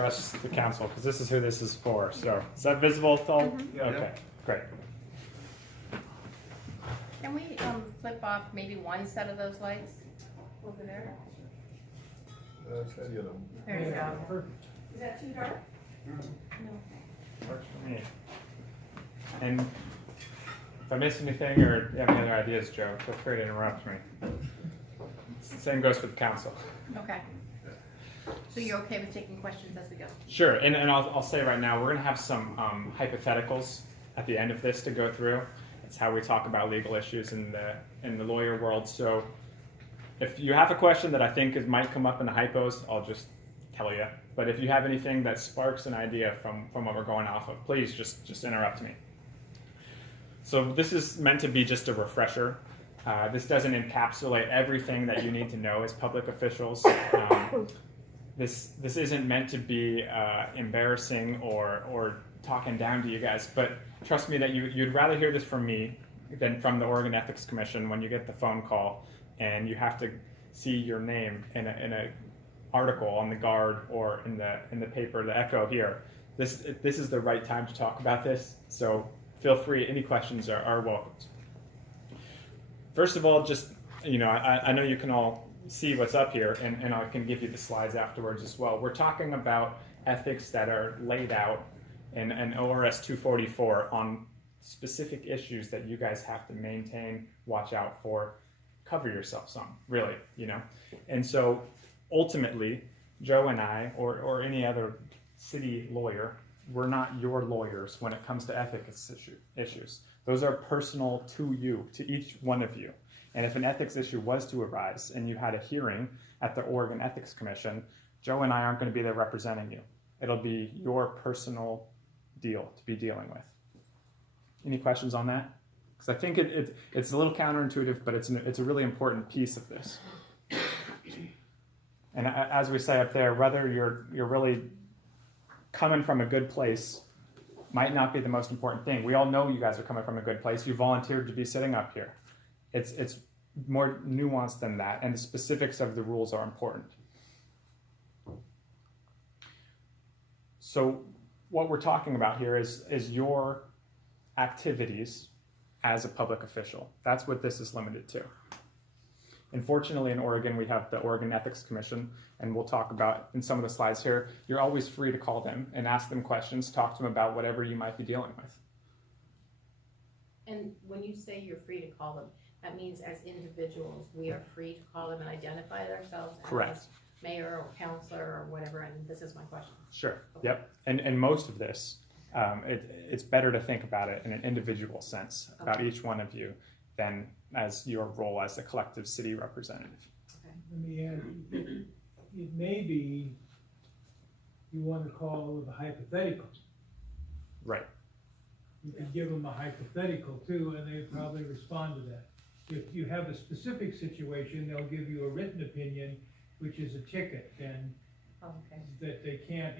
address the council, because this is who this is for. So is that visible at all? Mhm. Okay, Yeah. great. Can we flip off maybe one set of those lights over there? There you go. Is that too dark? No. Works for me. And if I miss anything or you have any other ideas, Joe, feel free to interrupt me. Same goes for the council. Okay. So you're okay with taking questions as we go? Sure, and I'll say right now, we're going to have some hypotheticals at the end of this to go through. It's how we talk about legal issues in the lawyer world. So if you have a question that I think might come up in the hypos, I'll just tell you. But if you have anything that sparks an idea from what we're going off of, please just interrupt me. So this is meant to be just a refresher. This doesn't encapsulate everything that you need to know as public officials. This isn't meant to be embarrassing or talking down to you guys, but trust me that you'd rather hear this from me than from the Oregon Ethics Commission when you get the phone call and you have to see your name in a article on the Guard or in the paper, the Echo here. This is the right time to talk about this, so feel free. Any questions are welcomed. First of all, just I know you can all see what's up here, and I can give you the slides afterwards as well. We're talking about ethics that are laid out in ORS 244 on specific issues that you guys have to maintain, watch out for, cover yourselves on, really, And so ultimately, Joe and I, or any other city lawyer, we're not your lawyers when it comes to ethics issues. Those are personal to you, to each one of you. And if an ethics issue was to arise and you had a hearing at the Oregon Ethics Commission, Joe and I aren't going to be there representing you. It'll be your personal deal to be dealing with. Any questions on that? Because I think it's a little counterintuitive, but it's a really important piece of this. And as we say up there, whether you're really coming from a good place might not be the most important thing. We all know you guys are coming from a good place. You volunteered to be sitting up here. It's more nuanced than that, and the specifics of the rules are important. So what we're talking about here is your activities as a public official. That's what this is limited to. Unfortunately, in Oregon, we have the Oregon Ethics Commission, and we'll talk about in some of the slides here. You're always free to call them and ask them questions, talk to them about whatever you might be dealing with. And when you say you're free to call them, that means as individuals, we are free to call them and identify ourselves Correct. as mayor or counselor or whatever, and this is my question. Sure, Okay. Yep. And most of this, it's better to think about it in an individual sense about each one of you than as your role as a collective city representative. Okay. Let me add, it may be you want to call with a hypothetical. Right. You could give them a hypothetical too, and they'd probably respond to that. If you have a specific situation, they'll give you a written opinion, which is a ticket, and Oh, okay. that they can't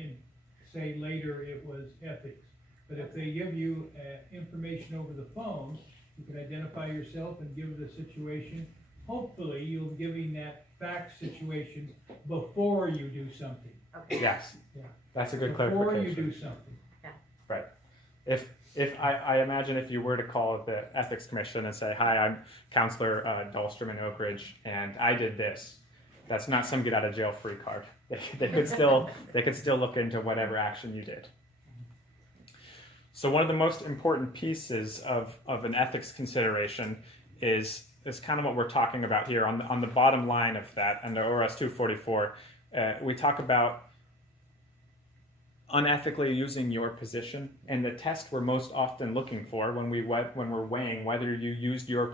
say later it was ethics. But if they give you information over the phone, you can identify yourself and give the situation. Hopefully, you'll giving that fact situation before you do something. Okay. Yes. Yeah. That's a good Before clarification. you do something. Right. If I imagine if you were to call the Ethics Commission and say, "Hi, I'm Counselor Dahlstrom in Oak Ridge, and I did this," that's not some get out of jail free card. They could still look into whatever action you did. So one of the most important pieces of an ethics consideration is kind of what we're talking about here on the bottom line of that under ORS 244. We talk about unethically using your position, and the test we're most often looking for when we're weighing whether you used your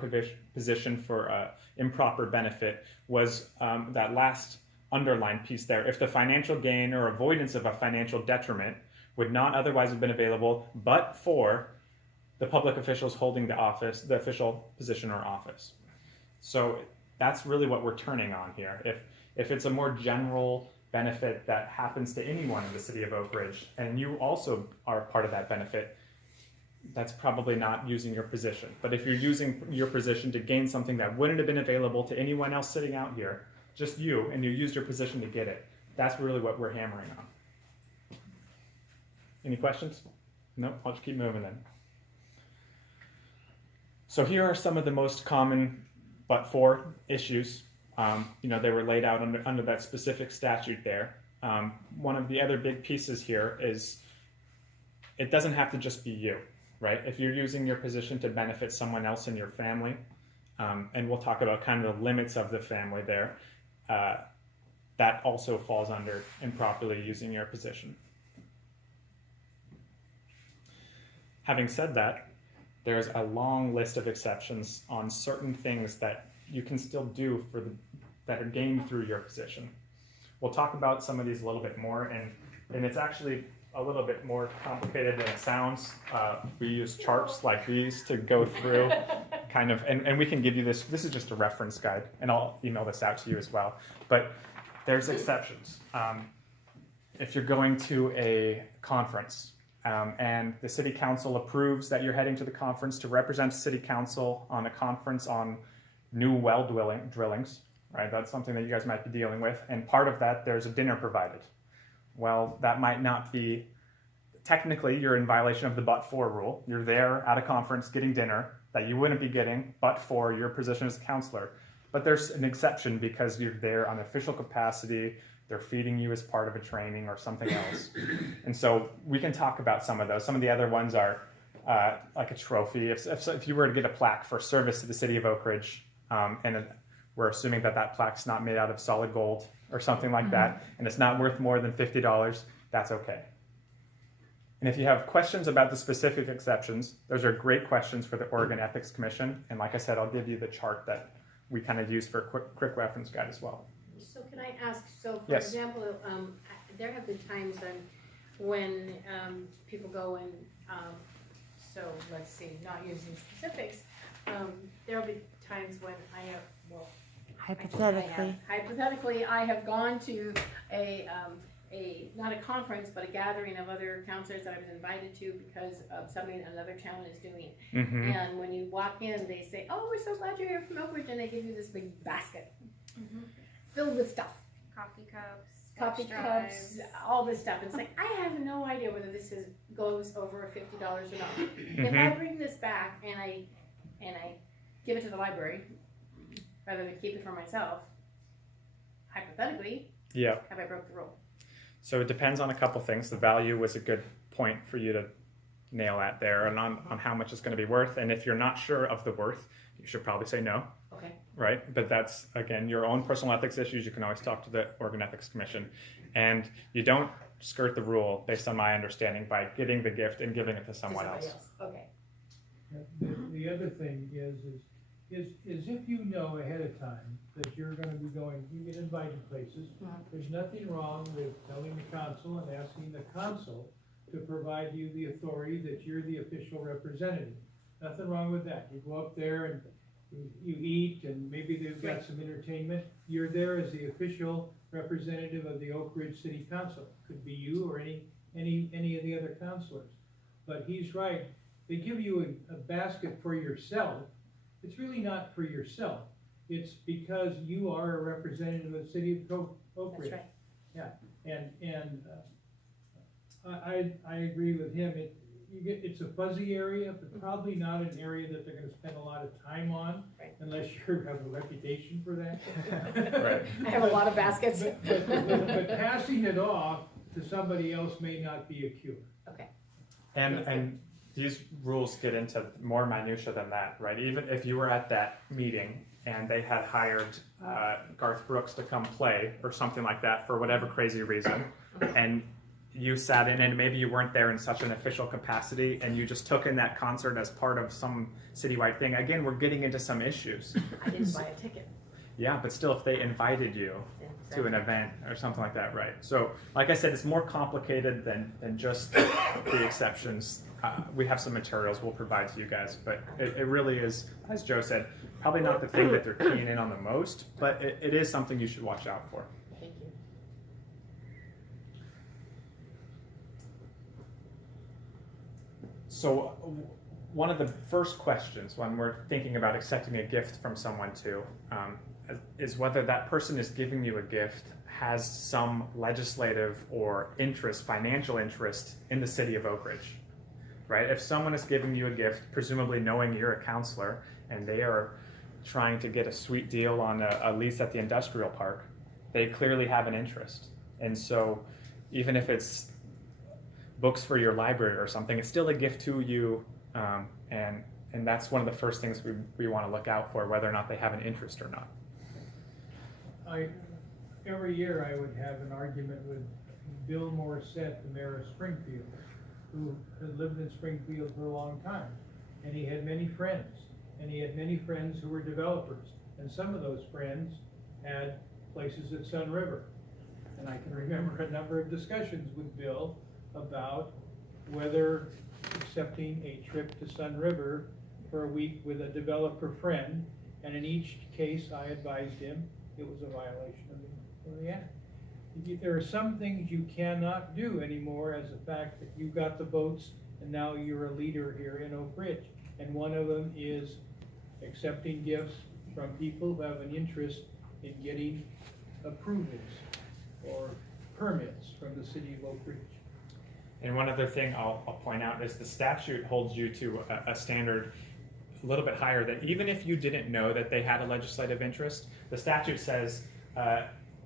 position for improper benefit was that last underlined piece there. If the financial gain or avoidance of a financial detriment would not otherwise have been available but for the public officials holding the official position or office. So that's really what we're turning on here. If it's a more general benefit that happens to anyone in the city of Oak Ridge, and you also are part of that benefit, that's probably not using your position. But if you're using your position to gain something that wouldn't have been available to anyone else sitting out here, just you, and you used your position to get it, that's really what we're hammering on. Any questions? Nope, I'll just keep moving then. So here are some of the most common but-for issues. They were laid out under that specific statute there. One of the other big pieces here is it doesn't have to just be you, right? If you're using your position to benefit someone else in your family, and we'll talk about kind of the limits of the family there, that also falls under improperly using your position. Having said that, there's a long list of exceptions on certain things that you can still do that are gained through your position. We'll talk about some of these a little bit more, and it's actually a little bit more complicated than it sounds. We use charts like these to go through kind of, and we can give you this is just a reference guide, and I'll email this out to you as well. But there's exceptions. If you're going to a conference, and the city council approves that you're heading to the conference to represent city council on a conference on new well drillings, right? That's something that you guys might be dealing with. And part of that, there's a dinner provided. Well, that might not be, technically you're in violation of the but-for rule. You're there at a conference getting dinner that you wouldn't be getting but for your position as a counselor. But there's an exception because you're there on official capacity. They're feeding you as part of a training or something else. And so we can talk about some of those. Some of the other ones are like a trophy. If you were to get a plaque for service to the city of Oak Ridge, and we're assuming that plaque's not made out of solid gold or something like that, and it's not worth more than $50, that's okay. And if you have questions about the specific exceptions, those are great questions for the Oregon Ethics Commission. And like I said, I'll give you the chart that we kind of use for a quick reference guide as well. So can I ask, for Yes. example, there have been times when people go and, so let's see, not using specifics, there'll be times when I have, hypothetically, I have gone to not a conference, but a gathering of other counselors that I was invited to because of something another town is doing. Mm-hmm. And when you walk in, they say, "Oh, we're so glad you're here from Oak Ridge," and they give you this big basket filled with stuff. Coffee cups, all this stuff. It's like, I have no idea whether this goes over $50 or not. If I bring this back and I give it to the library rather than keep it for myself, hypothetically, Yeah. have I broke the rule? So it depends on a couple things. The value was a good point for you to nail at there, and on how much it's going to be worth. And if you're not sure of the worth, you should probably say no. Okay. Right? But that's, again, your own personal ethics issues. You can always talk to the Oregon Ethics Commission. And you don't skirt the rule, based on my understanding, by getting the gift and giving it to someone else. Okay. The other thing is if you know ahead of time that you're gonna be going, you get invited places, there's nothing wrong with telling the council and asking the council to provide you the authority that you're the official representative. Nothing wrong with that. You go up there and you eat, and maybe they've got some entertainment. You're there as the official representative of the Oak Ridge City Council. Could be you or any of the other councilors. But he's right. They give you a basket for yourself. It's really not for yourself. It's because you are a representative of the city of Oak Ridge. That's right. Yeah, and I agree with him. It's a fuzzy area, but probably not an area that they're going to spend a lot of time on, Right. unless you have a reputation for that. Right. I have a lot of baskets. But passing it off to somebody else may not be a cure. Okay. And these rules get into more minutia than that, right? Even if you were at that meeting and they had hired Garth Brooks to come play or something like that for whatever crazy reason, and you sat in and maybe you weren't there in such an official capacity and you just took in that concert as part of some citywide thing, again, we're getting into some issues. I didn't buy a ticket. Yeah, but still, if they invited you to an event or something like that, right? So, like I said, it's more complicated than just the exceptions. We have some materials we'll provide to you guys, but it really is, as Joe said, probably not the thing that they're keying in on the most, but it is something you should watch out for. Thank you. So, one of the first questions when we're thinking about accepting a gift from someone is whether that person is giving you a gift has some legislative or interest, financial interest in the city of Oak Ridge, right? If someone is giving you a gift, presumably knowing you're a counselor, and they are trying to get a sweet deal on a lease at the industrial park, they clearly have an interest. And so even if it's books for your library or something, it's still a gift to you, and that's one of the first things we want to look out for, whether or not they have an interest or not. Every year I would have an argument with Bill Morissette, the mayor of Springfield, who had lived in Springfield for a long time. And he had many friends, who were developers. And some of those friends had places at Sun River. And I can remember a number of discussions with Bill about whether accepting a trip to Sun River for a week with a developer friend, and in each case I advised him it was a violation of the act. There are some things you cannot do anymore as a fact that you got the votes and now you're a leader here in Oak Ridge. And one of them is accepting gifts from people who have an interest in getting approvals or permits from the city of Oak Ridge. And one other thing I'll point out is the statute holds you to a standard a little bit higher, that even if you didn't know that they had a legislative interest, the statute says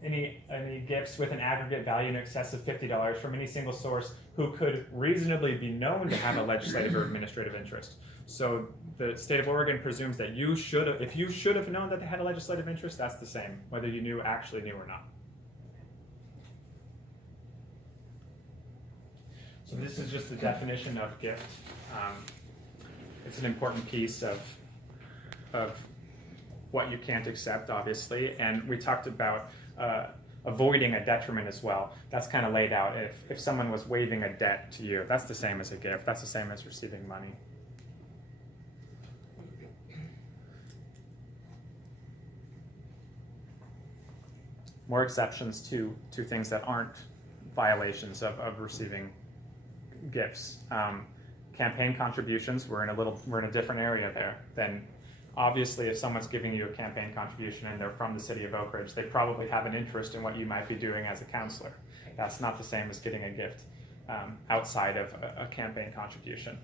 any gifts with an aggregate value in excess of $50 from any single source who could reasonably be known to have a legislative or administrative interest. So the state of Oregon presumes that if you should have known that they had a legislative interest, that's the same, whether you actually knew or not. So this is just the definition of gift. It's an important piece of what you can't accept, obviously, and we talked about avoiding a detriment as well. That's kind of laid out. If someone was waiving a debt to you, that's the same as a gift. That's the same as receiving money. More exceptions to things that aren't violations of receiving gifts. Campaign contributions, we're in a different area there. Then obviously if someone's giving you a campaign contribution and they're from the city of Oak Ridge, they probably have an interest in what you might be doing as a counselor. That's not the same as getting a gift outside of a campaign contribution.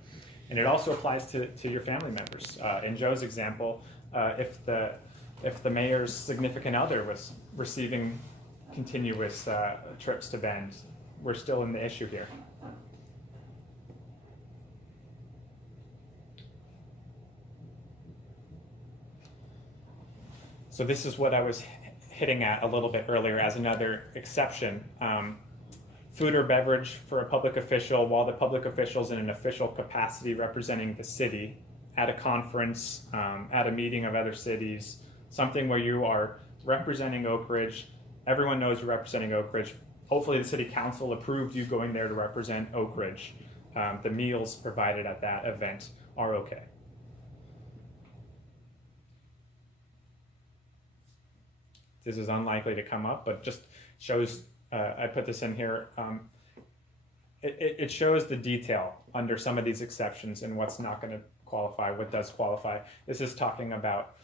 And it also applies to your family members. In Joe's example, if the mayor's significant other was receiving continuous trips to Bend, we're still in the issue here. So this is what I was hitting at a little bit earlier as another exception. Food or beverage for a public official while the public official's in an official capacity representing the city at a conference, at a meeting of other cities, something where you are representing Oak Ridge. Everyone knows you're representing Oak Ridge. Hopefully the city council approved you going there to represent Oak Ridge. The meals provided at that event are okay. This is unlikely to come up, but just shows, I put this in here, it shows the detail under some of these exceptions and what's not going to qualify, what does qualify. This is talking about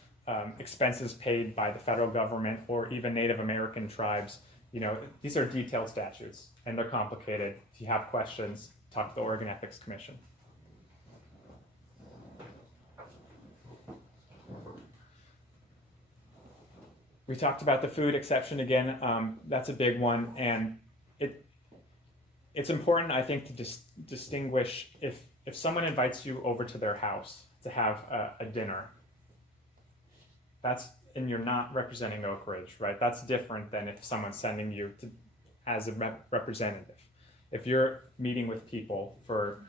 expenses paid by the federal government or even Native American tribes. You know, these are detailed statutes and they're complicated. If you have questions, talk to the Oregon Ethics Commission. We talked about the food exception again. That's a big one, and it's important, I think, to distinguish if someone invites you over to their house to have a dinner. And you're not representing Oak Ridge, right? That's different than if someone's sending you as a representative. If you're meeting with people for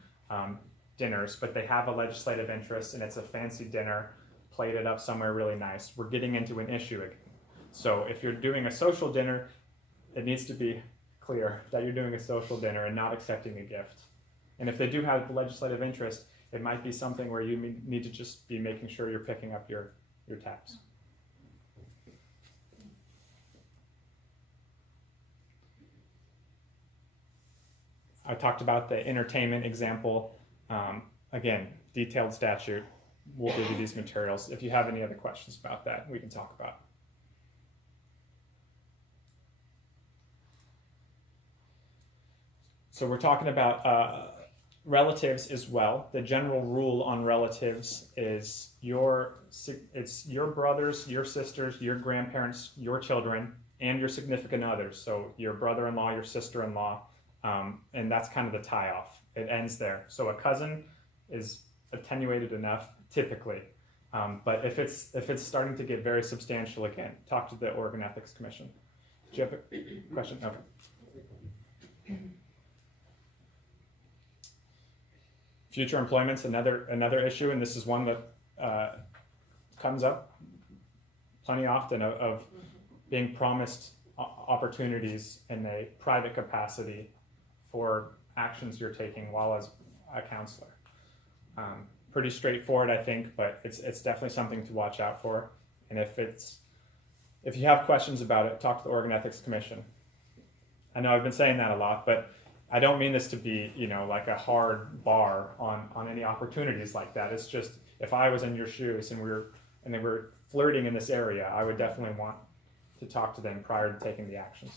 dinners, but they have a legislative interest and it's a fancy dinner, plated up somewhere really nice, we're getting into an issue again. So if you're doing a social dinner, it needs to be clear that you're doing a social dinner and not accepting a gift. And if they do have legislative interest, it might be something where you need to just be making sure you're picking up your tabs. I talked about the entertainment example. Again, detailed statute. We'll give you these materials. If you have any other questions about that, we can talk about it. So we're talking about relatives as well. The general rule on relatives is it's your brothers, your sisters, your grandparents, your children, and your significant others. So your brother-in-law, your sister-in-law, and that's kind of the tie-off. It ends there. So a cousin is attenuated enough, typically. But if it's starting to get very substantial again, talk to the Oregon Ethics Commission. Do you have a question? Okay. Future employment's another issue, and this is one that comes up plenty often of being promised opportunities in a private capacity for actions you're taking while as a counselor. Pretty straightforward, I think, but it's definitely something to watch out for. And if you have questions about it, talk to the Oregon Ethics Commission. I know I've been saying that a lot, but I don't mean this to be, like a hard bar on any opportunities like that. It's just, if I was in your shoes and they were flirting in this area, I would definitely want to talk to them prior to taking the actions.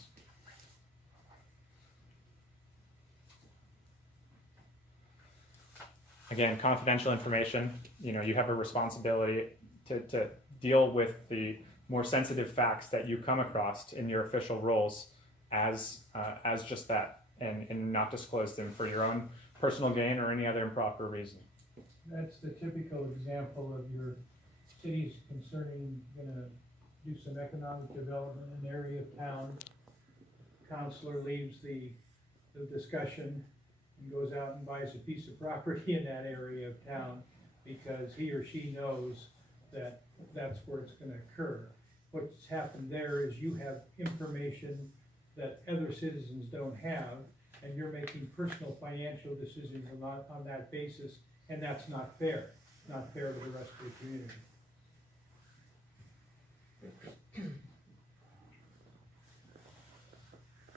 Again, confidential information, you have a responsibility to deal with the more sensitive facts that you come across in your official roles as just that, and not disclose them for your own personal gain or any other improper reason. That's the typical example of your city's gonna do some economic development in an area of town. Counselor leaves the discussion and goes out and buys a piece of property in that area of town because he or she knows that that's where it's gonna occur. What's happened there is you have information that other citizens don't have, and you're making personal financial decisions on that basis, and that's not fair. Not fair to the rest of the community.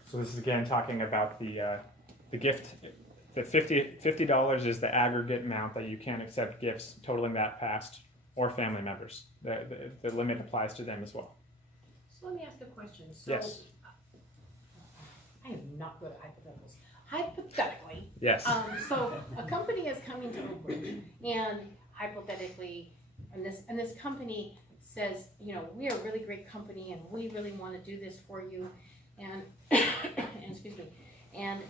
So this is again talking about the gift. The $50 is the aggregate amount that you can accept gifts totaling that past, or family members. The limit applies to them as well. So let me ask a question. So Yes. I am not good at hypotheticals. Hypothetically, Yes. So a company is coming to Oak Ridge, and hypothetically, and this company says, we are a really great company, and we really want to do this for you, and excuse me, and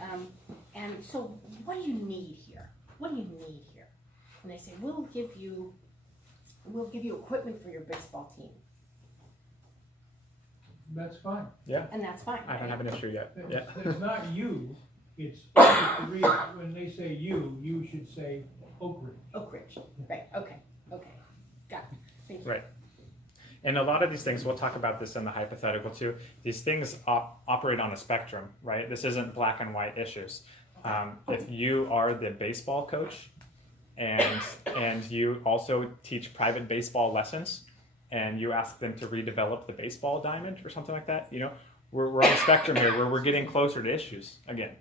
so what do you need here? What do you need here? And they say, we'll give you equipment for your baseball team, That's fine. and that's fine. I don't have an issue yet. Yeah. It's not you, it's when they say you should say Oak Ridge. Oak Ridge, right? Okay, got it. Thank you. Right. And a lot of these things, we'll talk about this in the hypothetical too, these things operate on a spectrum, right? This isn't black and white issues. If you are the baseball coach and you also teach private baseball lessons and you ask them to redevelop the baseball diamond or something like that, we're on a spectrum here where we're getting closer to issues again.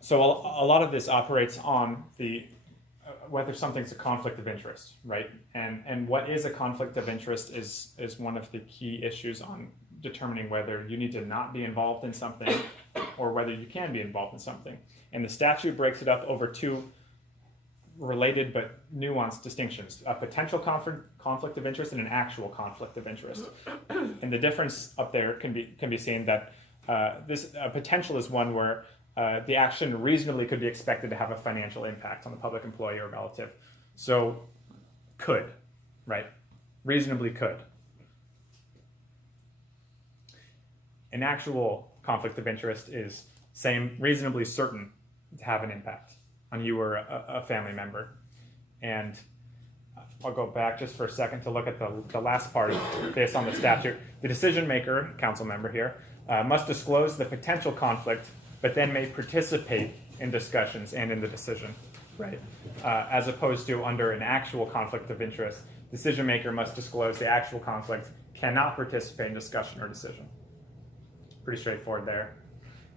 So a lot of this operates on the whether something's a conflict of interest, right? And what is a conflict of interest is one of the key issues on determining whether you need to not be involved in something or whether you can be involved in something. And the statute breaks it up over two related but nuanced distinctions: a potential conflict of interest and an actual conflict of interest. And the difference up there can be seen that this potential is one where the action reasonably could be expected to have a financial impact on the public employee or relative. So, could, right? Reasonably could. An actual conflict of interest is reasonably certain to have an impact on you or a family member. And I'll go back just for a second to look at the last part based on the statute. The decision maker, council member here, must disclose the potential conflict, but then may participate in discussions and in the decision, right? As opposed to under an actual conflict of interest, decision maker must disclose the actual conflict, cannot participate in discussion or decision. Pretty straightforward there.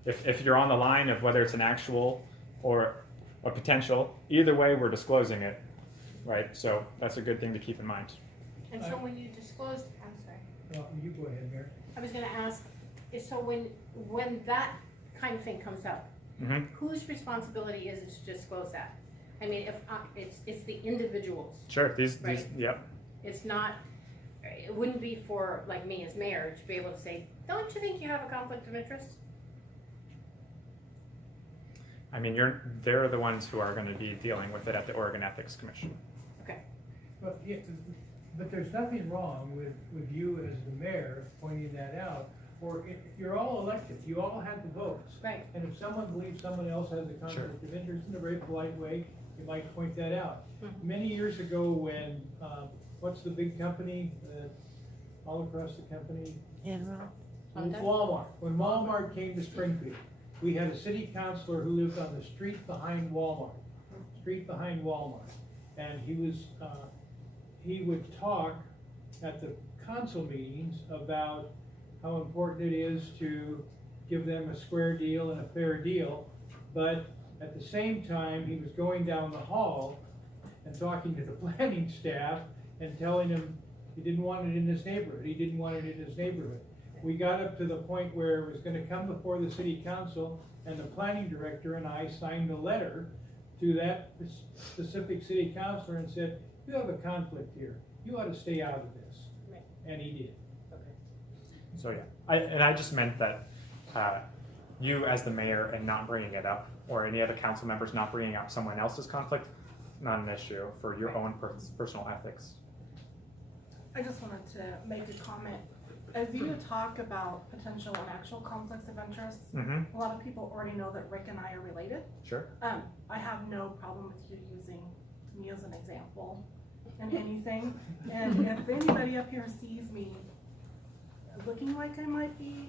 If you're on the line of whether it's an actual or a potential, either way we're disclosing it, right? So that's a good thing to keep in mind. And so when you disclose, I'm sorry. Well, you go ahead, Mayor. I was gonna ask, so when that kind of thing comes up, Mhm. whose responsibility is it to disclose that? I mean, if, it's the individuals, Sure, these, Right. yep. it's not, it wouldn't be for, like me as mayor, to be able to say, don't you think you have a conflict of interest? I mean, they're the ones who are gonna be dealing with it at the Oregon Ethics Commission. But, yeah, but there's nothing wrong with you as the mayor pointing that out, or if you're all elected, you all had the votes. Right. And if someone believes someone else has a conflict of interest in a very polite way, you might point that out. Mhm. Many years ago when, what's the big company, all across the company? Honda? Walmart. When Walmart came to Springfield, we had a city councilor who lived on the street behind Walmart. And he would talk at the council meetings about how important it is to give them a square deal and a fair deal. But at the same time, he was going down the hall and talking to the planning staff and telling them he didn't want it in this neighborhood. We got up to the point where it was gonna come before the city council, and the planning director and I signed a letter to that specific city councilor and said, you have a conflict here, you ought to stay out of this. Right. And he did. So yeah, I just meant that you as the mayor and not bringing it up, or any other council members not bringing up someone else's conflict, not an issue for your own personal ethics. I just wanted to make a comment. As you talk about potential and actual conflicts of interest, Mm-hmm. a lot of people already know that Rick and I are related. Sure. I have no problem with you using me as an example in anything. And if anybody up here sees me looking like I might be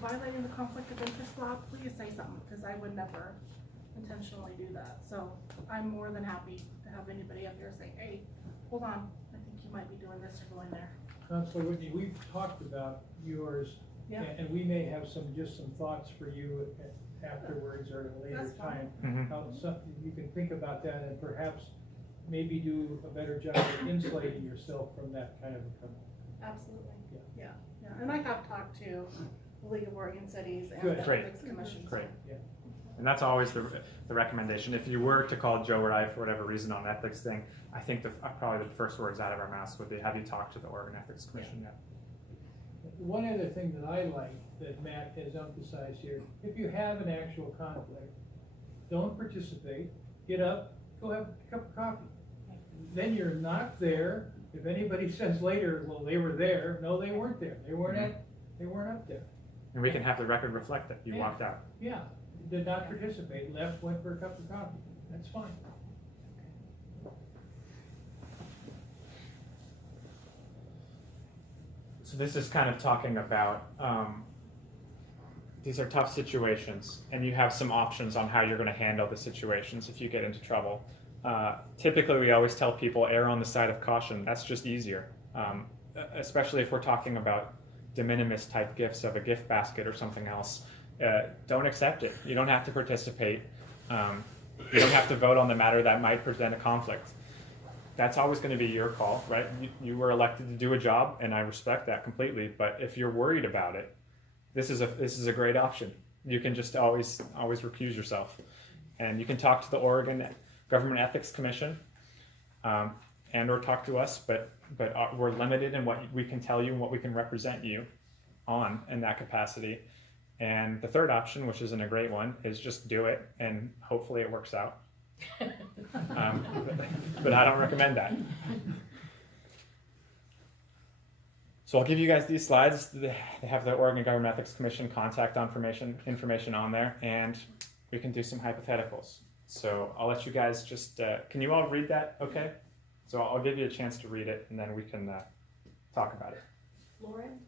violating the conflict of interest law, please say something, because I would never intentionally do that. So I'm more than happy to have anybody up here say, hey, hold on, I think you might be doing this or going there. Councilor Whitney, we've talked about yours, Yeah. and we may have some thoughts for you afterwards or at a later That's fine. time. Mm-hmm. How something, you can think about that and perhaps maybe do a better job of insulating yourself from that kind of a comment. Absolutely. Yeah. Yeah, and I have talked to the League of Oregon Cities and Good. the Great. Ethics Commission. so- Great. Yeah. And that's always the recommendation. If you were to call Joe or I for whatever reason on ethics thing, I think probably the first words out of our mouths would be, have you talked to the Oregon Ethics Commission yet? One other thing that I like that Matt has emphasized here, if you have an actual conflict, don't participate, get up, go have a cup of coffee. Then you're not there. If anybody says later, well, they were there, no, they weren't there. They weren't up there. And we can have the record reflect that you Yeah. walked out. Yeah, did not participate, left, went for a cup of coffee. That's fine. So this is kind of talking about, these are tough situations, and you have some options on how you're going to handle the situations if you get into trouble. Typically, we always tell people, err on the side of caution. That's just easier, especially if we're talking about de minimis type gifts of a gift basket or something else. Don't accept it. You don't have to participate. You don't have to vote on the matter that might present a conflict. That's always going to be your call, right? You were elected to do a job, and I respect that completely. But if you're worried about it, this is a great option. You can just always recuse yourself, and you can talk to the Oregon Government Ethics Commission, and or talk to us. But we're limited in what we can tell you and what we can represent you on in that capacity. And the third option, which isn't a great one, is just do it, and hopefully it works out. But I don't recommend that. So I'll give you guys these slides. They have the Oregon Government Ethics Commission contact information on there, and we can do some hypotheticals. So I'll let you guys just, can you all read that okay? So I'll give you a chance to read it, and then we can talk about it. Lauren,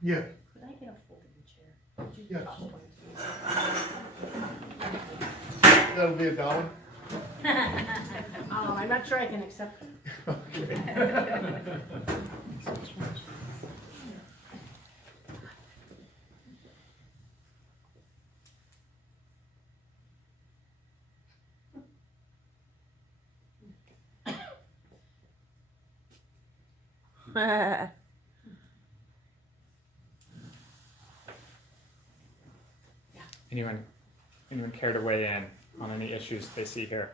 Yeah, could I get a folding chair? Would you Yes. pop one, that'll be $1. I'm not sure I can accept them. Okay. Anyone care to weigh in on any issues they see here?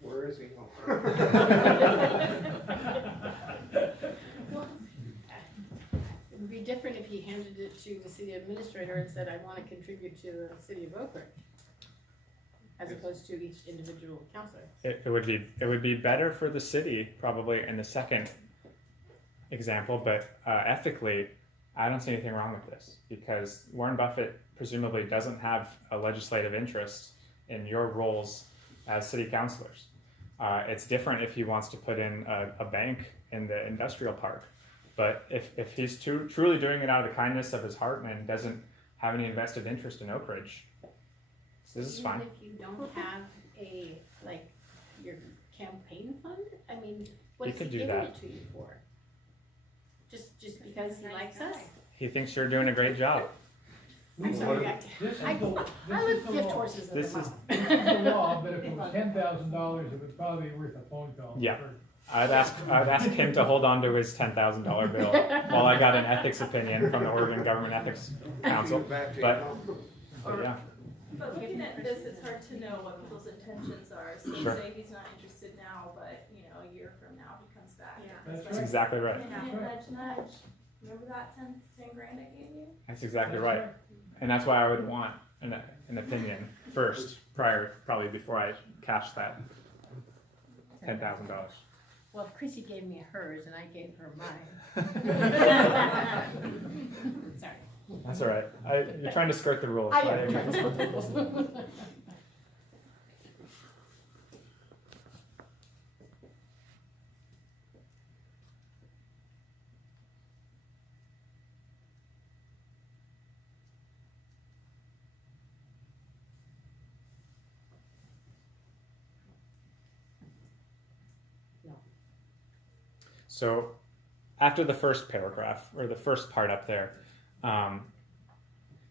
Where is he? It would be different if he handed it to the city administrator and said, I wanna contribute to the city of Oak Ridge, as opposed to each individual counselor. It would be better for the city probably in the second example, but ethically, I don't see anything wrong with this because Warren Buffett presumably doesn't have a legislative interest in your roles as city councilors. It's different if he wants to put in a bank in the industrial park, but if he's truly doing it out of the kindness of his heart and doesn't have any invested interest in Oak Ridge, this is fine. Even if you don't have a, like, your campaign fund, I mean, what You is could he do giving that. it to you for? Just because he likes us? He thinks you're doing a great job. I'm sorry, This is I the live gift law. horses in This the is- mouth. This is the law, but if it was $10,000, it would probably be worth a phone call. Yeah. I'd ask him to hold on to his $10,000 bill while I got an ethics opinion from the Oregon Government Ethics Council. But yeah, But looking at this, it's hard to know what people's intentions are. So Sure. say he's not interested now, but a year from now he comes back. Yeah. and That's it's that's right. exactly right. like, That's right. nudge, nudge. Remember that 10 grand I gave you? That's exactly right. And that's why I would want an opinion first, probably before I cash that $10,000. Well, if Chrissy gave me hers and I gave her mine. Sorry. That's all right. You're trying to skirt the rules. I so am trying to sort the rules. So after the first paragraph or the first part up there,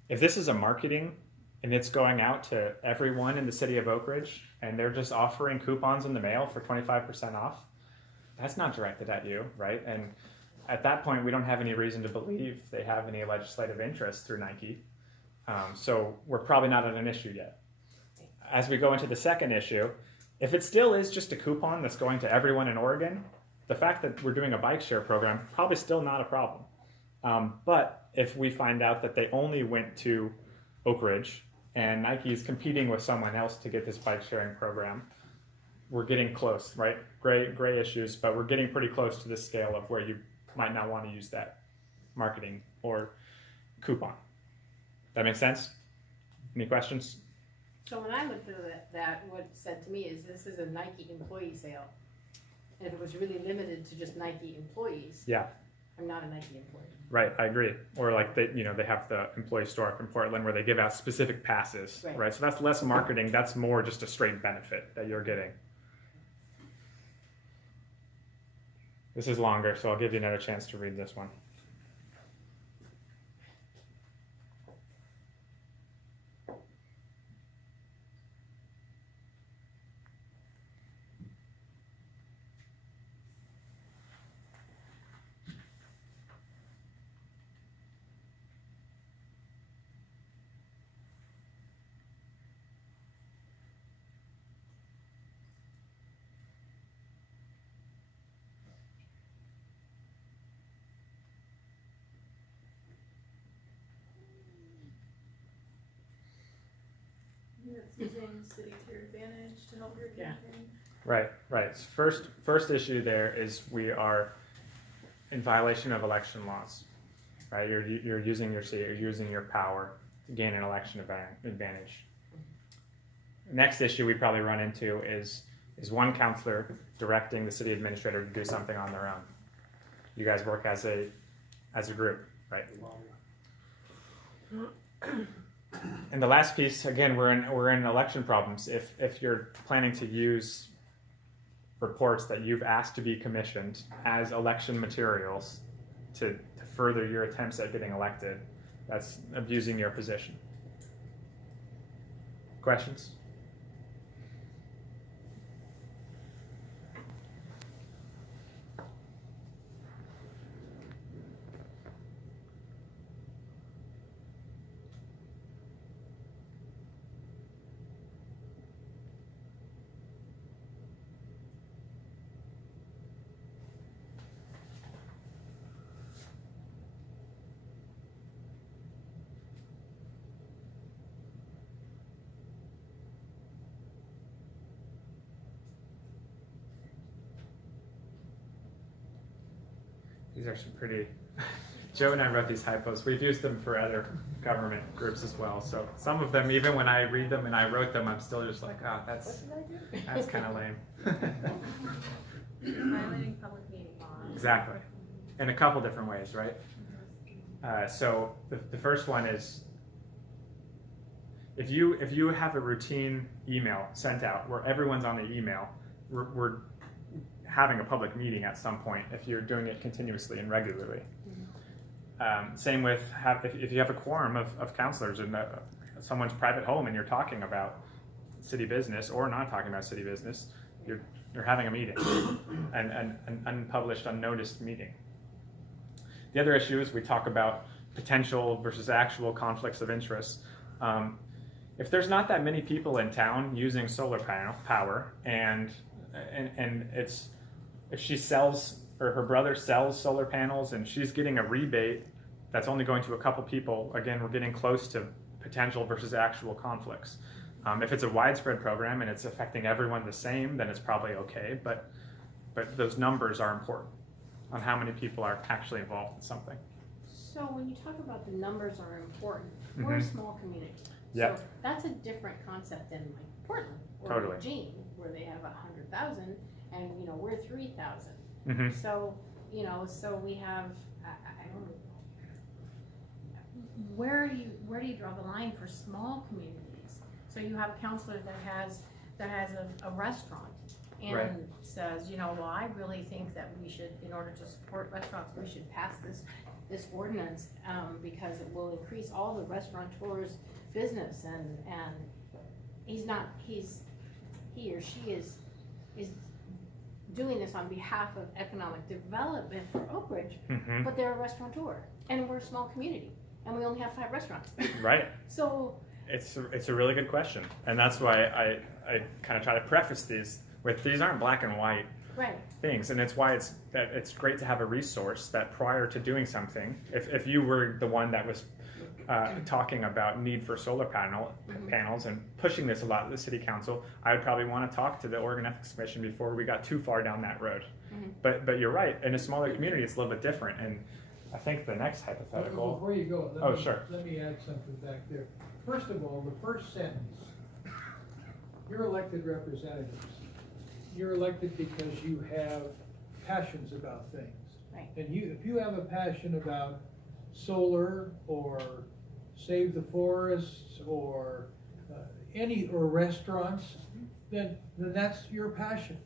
if this is a marketing and it's going out to everyone in the city of Oak Ridge and they're just offering coupons in the mail for 25% off, that's not directed at you, right? And at that point, we don't have any reason to believe they have any legislative interest through Nike. So we're probably not at an issue yet. As we go into the second issue, if it still is just a coupon that's going to everyone in Oregon, the fact that we're doing a bike share program, probably still not a problem. But if we find out that they only went to Oak Ridge and Nike is competing with someone else to get this bike sharing program, we're getting close, right? Gray issues, but we're getting pretty close to the scale of where you might not want to use that marketing or coupon. That makes sense? Any questions? So when I looked at that, what it said to me is this is a Nike employee sale. And if it was really limited to just Nike employees. Yeah. I'm not a Nike employee. Right, I agree. Or like they have the employee store up in Portland where they give out specific passes, right? So that's less marketing. That's more just a straight benefit that you're getting. This is longer, so I'll give you another chance to read this one. It's using city to your advantage to help your Yeah. campaign. Right. First issue there is we are in violation of election laws, right? You're using your seat, you're using your power to gain an election advantage. Next issue we probably run into is one counselor directing the city administrator to do something on their own. You guys work as a group, right? And the last piece, again, we're in election problems. If you're planning to use reports that you've asked to be commissioned as election materials to further your attempts at getting elected, that's abusing your position. Questions? These are some pretty. Joe and I wrote these hypos. We've used them for other government groups as well. So some of them, even when I read them and I wrote them, I'm still just like, oh, that's kind of lame. Violating public meeting law. Exactly, in a couple different ways, right? So the first one is if you have a routine email sent out where everyone's on the email, we're having a public meeting at some point if you're doing it continuously and regularly. Same with if you have a quorum of counselors in someone's private home and you're talking about city business or not talking about city business, you're having a meeting, an unpublished, unnoticed meeting. The other issue is we talk about potential versus actual conflicts of interest. If there's not that many people in town using solar panel power, and it's if she sells or her brother sells solar panels and she's getting a rebate that's only going to a couple people, again, we're getting close to potential versus actual conflicts. If it's a widespread program and it's affecting everyone the same, then it's probably okay, but those numbers are important on how many people are actually involved in something. So when you talk about the numbers are important, we're a small community. Yep. So that's a different concept than like Portland or Totally. Eugene, where they have 100,000 and we're 3,000. Mm-hmm. So so we have I don't know. Where do you draw the line for small communities? So you have a counselor that has a restaurant and Right. says, well, I really think that we should, in order to support restaurants, we should pass this ordinance because it will increase all the restaurateurs' business and he or she is doing this on behalf of economic development for Oak Ridge, Mm-hmm. but they're a restaurateur and we're a small community and we only have 5 restaurants. Right. So It's a really good question, and that's why I kind of try to preface these with these aren't black and white right. things, and it's why it's great to have a resource that prior to doing something, if you were the one that was talking about need for solar panels and pushing this a lot at the city council, I would probably want to talk to the Oregon Ethics Commission before we got too far down that road. Mm-hmm. But you're right, in a smaller community it's a little bit different, and I think the next hypothetical. Before you go, Sure. let me add something back there. First of all, the first sentence, you're elected representatives. You're elected because you have passions about things. Right. And if you have a passion about solar or save the forests or or restaurants, then that's your passion.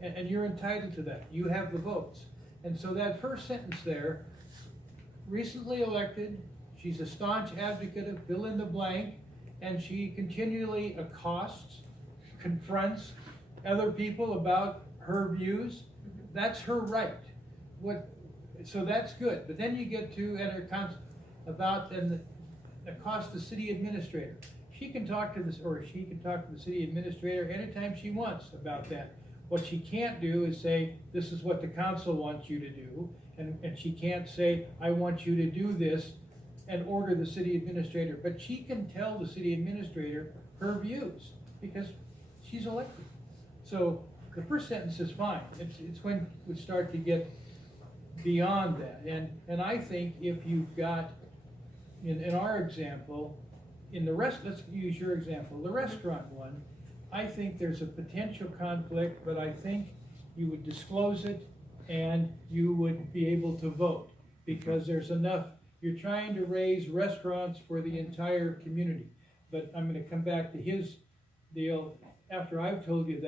And you're entitled to that. You have the votes. And so that first sentence there, recently elected, she's a staunch advocate of fill in the blank, and she continually accosts, confronts other people about her views. That's her right. So that's good. But then you get to accost the city administrator. She can talk to the city administrator anytime she wants about that. What she can't do is say, this is what the council wants you to do, and she can't say, I want you to do this and order the city administrator. But she can tell the city administrator her views because she's elected. So the first sentence is fine. It's when we start to get beyond that. And I think if you've got, in our example, let's use your example, the restaurant one, I think there's a potential conflict, but I think you would disclose it and you would be able to vote because there's enough. You're trying to raise restaurants for the entire community. But I'm going to come back to his deal after I've told you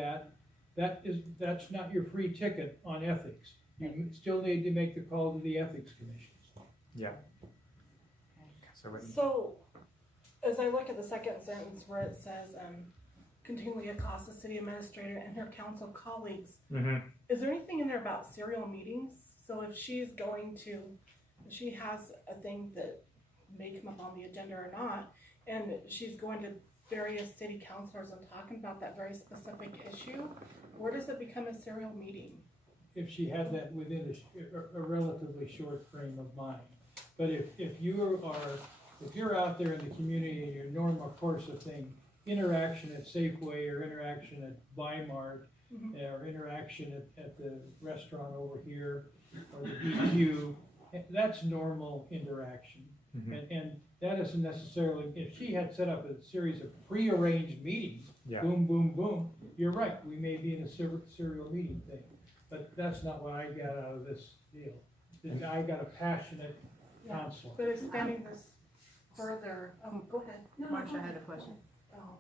that's not your free ticket on ethics. You still need to make the call to the ethics commission. Yeah. So, as I look at the second sentence where it says, continually accost the city administrator and her council colleagues, is there anything in there about serial meetings? So if she has a thing that may come up on the agenda or not, and she's going to various city councilors and talking about that very specific issue, where does it become a serial meeting? If she had that within a relatively short frame of mind. But if you're out there in the community in your normal course of thing, interaction at Safeway or interaction at Weimar or interaction at the restaurant over here, or the EQ, that's normal interaction. Mhm. And that isn't necessarily, if she had set up a series of prearranged meetings, Yeah. boom, boom, boom, you're right, we may be in a serial meeting thing. But that's not what I got out of this deal. I got a passionate counselor. But expanding this further, go ahead. Marcia had a question. Oh,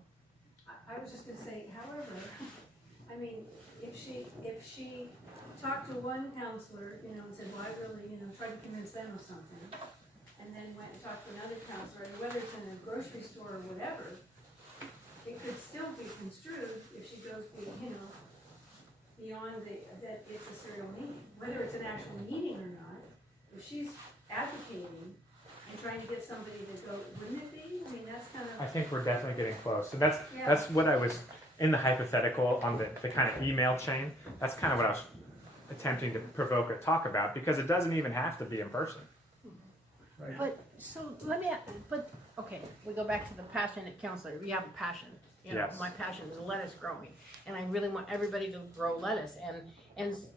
I was just gonna say, however, I mean, if she talked to one counselor, you know, and said, well, I really, you know, tried to convince them of something, and then went and talked to another counselor, and whether it's in a grocery store or whatever, it could still be construed if she goes, you know, beyond that it's a serial meeting, whether it's an actual meeting or not. If she's advocating and trying to get somebody to go, wouldn't it be? I mean, that's kind I of, think we're definitely getting close. So that's Yeah. that's what I was in the hypothetical on the kind of email chain. That's kind of what I was attempting to provoke a talk about, because it doesn't even have to be in person. Right. But, so, okay, we go back to the passionate counselor, we have a passion. You know, Yes. my passion is lettuce growing, and I really want everybody to grow lettuce,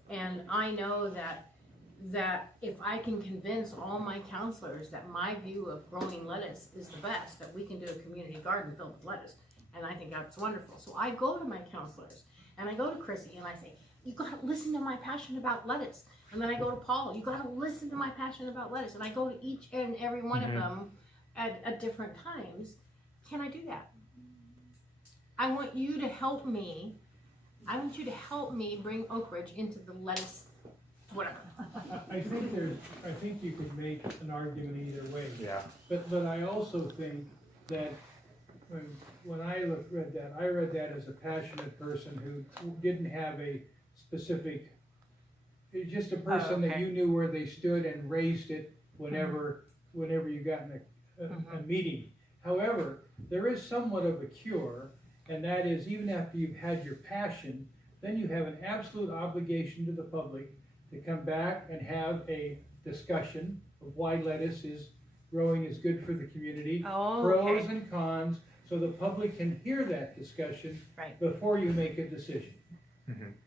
and I know that if I can convince all my counselors that my view of growing lettuce is the best, that we can do a community garden filled with lettuce, and I think that's wonderful. So I go to my counselors, and I go to Chrissy, and I say, you gotta listen to my passion about lettuce. And then I go to Paul, you gotta listen to my passion about lettuce. And I go to each and every one of them at different times. Can I do that? I want you to help me. I want you to help me bring Oak Ridge into the lettuce, whatever. I think you could make an argument either way. Yeah. But I also think that when I read that, I read that as a passionate person who didn't have a specific, just a person that okay. you knew where they stood and raised it whenever you got in a meeting. However, there is somewhat of a cure, and that is, even after you've had your passion, then you have an absolute obligation to the public to come back and have a discussion of why lettuce growing is good for the community, Oh, pros okay. and cons, so the public can hear that discussion Right. before you make a decision.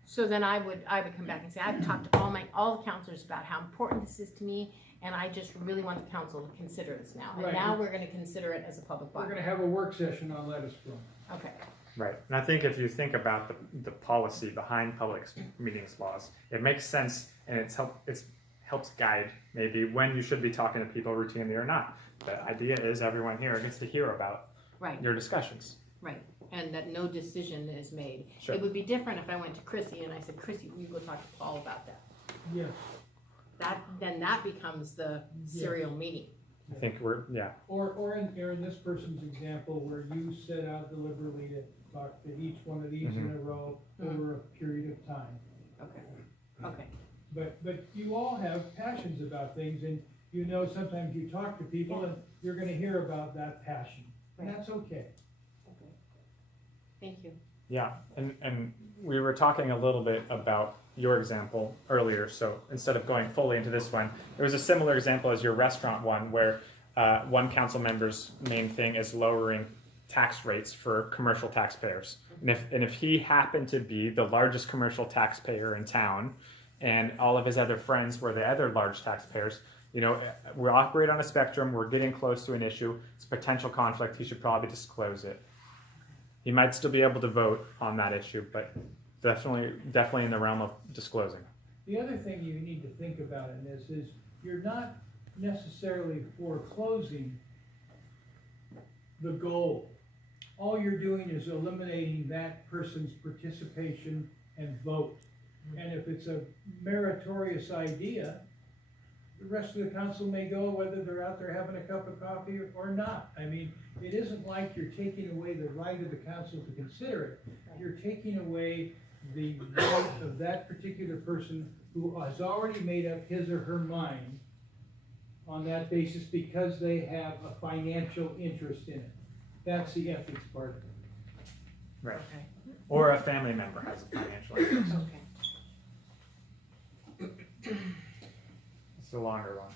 So then I would come back and say, I've talked to all the counselors about how important this is to me, and I just really want the council to consider this now. And Right. now we're gonna consider it as a public We're body. gonna have a work session on lettuce growing. Okay. Right. And I think if you think about the policy behind public meetings laws, it makes sense, and it helps guide maybe when you should be talking to people routinely or not. The idea is everyone here gets to hear about Right. your discussions. Right, and that no decision is made. Sure. It would be different if I went to Chrissy and I said, Chrissy, will you go talk to Paul about that? Yes. Then that becomes the serial meeting. I think we're Or in this person's example, where you set out deliberately to talk to each one of these in a row over a period of time. Okay. But you all have passions about things, and you know sometimes you talk to people and you're gonna hear about that passion. And Right. that's okay. Thank you. Yeah, and we were talking a little bit about your example earlier, so instead of going fully into this one, there was a similar example as your restaurant one, where one council member's main thing is lowering tax rates for commercial taxpayers. And if he happened to be the largest commercial taxpayer in town, and all of his other friends were the other large taxpayers, you know, we operate on a spectrum, we're getting close to an issue, it's a potential conflict, he should probably disclose it. He might still be able to vote on that issue, but definitely in the realm of disclosing. The other thing you need to think about in this is you're not necessarily foreclosing the goal. All you're doing is eliminating that person's participation and vote. And if it's a meritorious idea, the rest of the council may go whether they're out there having a cup of coffee or not. I mean, it isn't like you're taking away the right of the council to consider it. You're taking away the right of that particular person who has already made up his or her mind on that basis because they have a financial interest in it. That's the ethics part of it. Right. Okay. Or a family member has a financial interest. Okay. It's the longer one.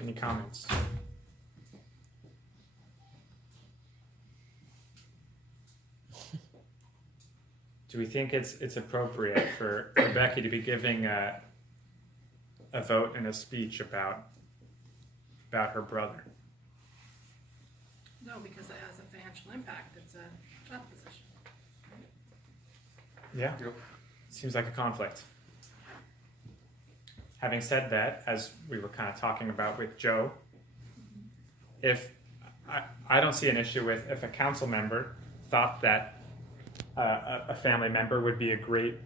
Any comments? Do we think it's appropriate for Becky to be giving a vote and a speech about her brother? No, because it has a financial impact, it's a job position. Yeah. Yep. Seems like a conflict. Having said that, as we were kind of talking about with Joe, if I don't see an issue with if a council member thought that a family member would be a great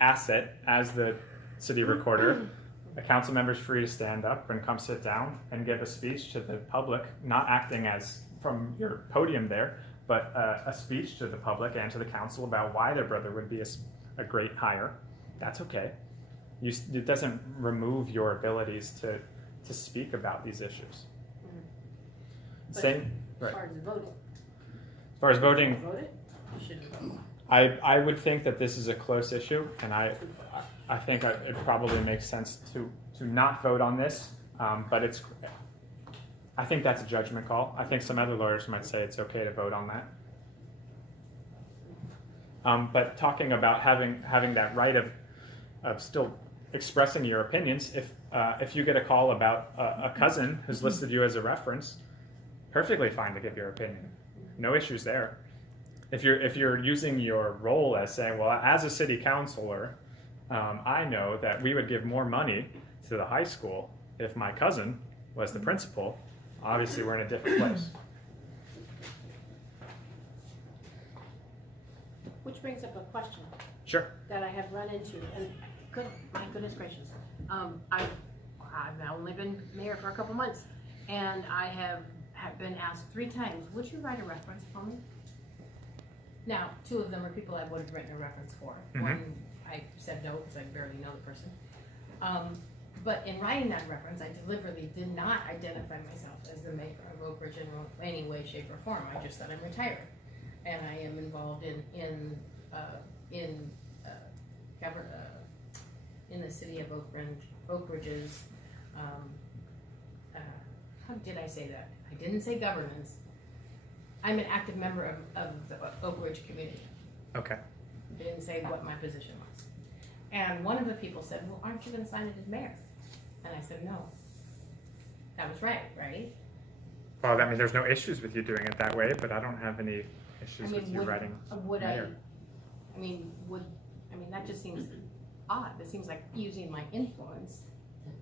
asset as the city recorder, a council member is free to stand up and come sit down and give a speech to the public, not acting as from your podium there, but a speech to the public and to the council about why their brother would be a great hire. That's okay. It doesn't remove your abilities to speak about these issues. But Same, As right. far as voting, As far as voting, voted, you shouldn't vote. I would think that this is a close issue, and I think it probably makes sense to not vote on this, but I think that's a judgment call. I think some other lawyers might say it's okay to vote on that. But talking about having that right of still expressing your opinions, if you get a call about a cousin who's listed you as a reference, perfectly fine to give your opinion. No issues there. If you're using your role as saying, well, as a city councilor, I know that we would give more money to the high school if my cousin was the principal. Obviously, we're in a different place. Which brings up a question Sure. that I have run into, and my goodness gracious, I've only been mayor for a couple months, and I have been asked 3 times, would you write a reference for me? Now, 2 of them are people I would have written a reference for. Mhm. One, I said no because I barely know the person. But in writing that reference, I deliberately did not identify myself as the mayor of Oak Ridge in any way, shape, or form. I just said I'm retired, and I am involved in the city of Oak Ridge's. How did I say that? I didn't say governance. I'm an active member of the Oak Ridge community. Okay. Didn't say what my position was. And one of the people said, well, aren't you going to sign it as mayor? And I said, no. That was right? Well, I mean, there's no issues with you doing it that way, but I don't have any issues with you writing. Would mayor. that just seems odd. It seems like using my influence.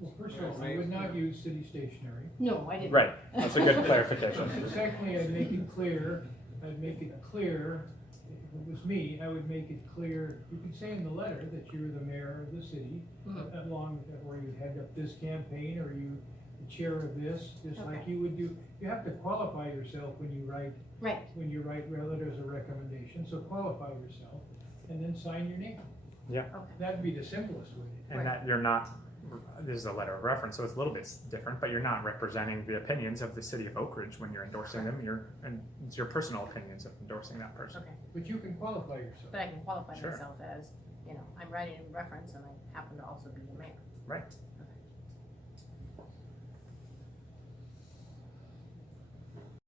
Well, first of all, I would not use city stationery. No, I didn't. Right. That's a good clarification. Secondly, I'd make it clear, if it was me, I would make it clear, you could say in the letter that you're the mayor of the city, Mhm. along with, or you head up this campaign, or you the chair of this, just like Okay. you would do. You have to qualify yourself when you write Right. letters of recommendation, so qualify yourself, and then sign your name. Yeah. Okay. That'd be the simplest way. And that you're not, this is a letter of reference, so it's a little bit different, but you're not representing the opinions of the city of Oak Ridge when you're endorsing them. And it's your personal opinions of endorsing that person. Okay. But you can qualify yourself. But I can qualify Sure. myself as, I'm writing a reference and I happen to also be the mayor. Right.